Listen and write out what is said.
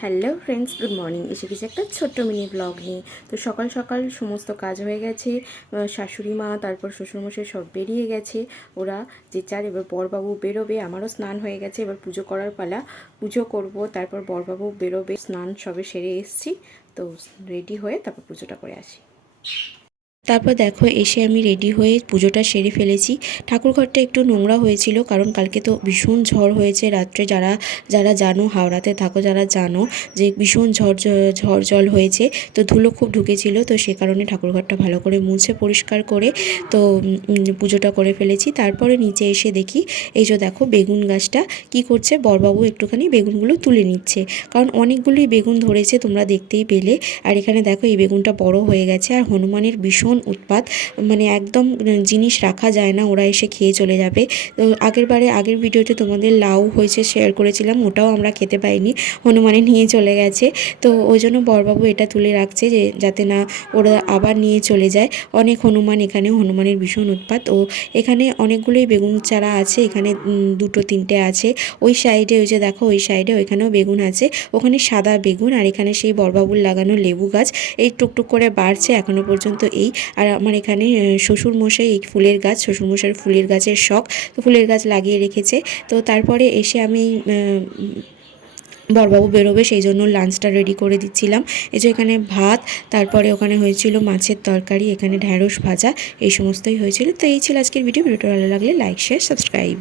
Hello friends, good morning. এসে গেছে একটা ছোট্ট মিনি ব্লগ নিয়ে। তো সকাল সকাল সমস্ত কাজ হয়ে গেছে। শাশুড়ি মা তারপর শ্বশুরমশাই সব বেরিয়ে গেছে, ওরা যে যার। এবার বরবাবু বেরোবে, আমারও স্নান হয়ে গেছে, এবার পুজো করার পালা। পুজো করব, তারপর বরবাবু বেরোবে। স্নান সবে সেরে এসেছি, তো রেডি হয়ে তারপর পুজোটা করে আসি। তারপর দেখো এসে আমি রেডি হয়ে পুজোটা সেরে ফেলেছি। ঠাকুরঘরটা একটু নোংরা হয়েছিল, কারণ কালকে তো ভীষণ ঝড় হয়েছে রাত্রে। যারা যারা জানো, হাওড়াতে থাকো যারা জানো যে ভীষণ ঝড় জল হয়েছে, তো ধুলো খুব ঢুকেছিল। তো সে কারণে ঠাকুরঘরটা ভালো করে মুছে পরিষ্কার করে তো পুজোটা করে ফেলেছি। তারপরে নিচে এসে দেখি এই যে দেখো বেগুন গাছটা কি করছে, বরবাবু একটুখানি বেগুনগুলো তুলে নিচ্ছে, কারণ অনেকগুলোই বেগুন ধরেছে, তোমরা দেখতেই পেলে। আর এখানে দেখো এই বেগুনটা বড় হয়ে গেছে। আর হনুমানের ভীষণ উৎপাত, মানে একদম জিনিস রাখা যায় না, ওরা এসে খেয়ে চলে যাবে। তো আগের ভিডিওতে তোমাদের লাউ হয়েছে শেয়ার করেছিলাম, ওটাও আমরা খেতে পাইনি, হনুমানে নিয়ে চলে গেছে। তো ওই জন্য বরবাবু এটা তুলে রাখছে যে যাতে না ওরা আবার নিয়ে চলে যায়। অনেক হনুমান, এখানে হনুমানের ভীষণ উৎপাত। ও এখানে অনেকগুলোই বেগুন চারা আছে, এখানে দুটো তিনটে আছে। ওই সাইডে ওই যে দেখো ওই সাইডে ওইখানেও বেগুন আছে, ওখানে সাদা বেগুন। আর এখানে সেই বরবাবুর লাগানো লেবু গাছ এই টুকটুক করে বাড়ছে এখনো পর্যন্ত। এই আর আমার এখানে শ্বশুরমশাই এই ফুলের গাছ, শ্বশুরমশাইয়ের ফুলের গাছের শখ, তো ফুলের গাছ লাগিয়ে রেখেছে। তো তারপরে এসে আমি বরবাবু বেরোবে সেই জন্য লাঞ্চটা রেডি করে দিচ্ছিলাম। এই যে এখানে ভাত, তারপরে ওখানে হয়েছিল মাছের তরকারি, এখানে ঢ্যাঁড়স ভাজা, এই সমস্তই হয়েছিল। তো এই ছিল আজকের ভিডিওটা ভালো লাগলে লাইক শেয়ার সাবস্ক্রাইব।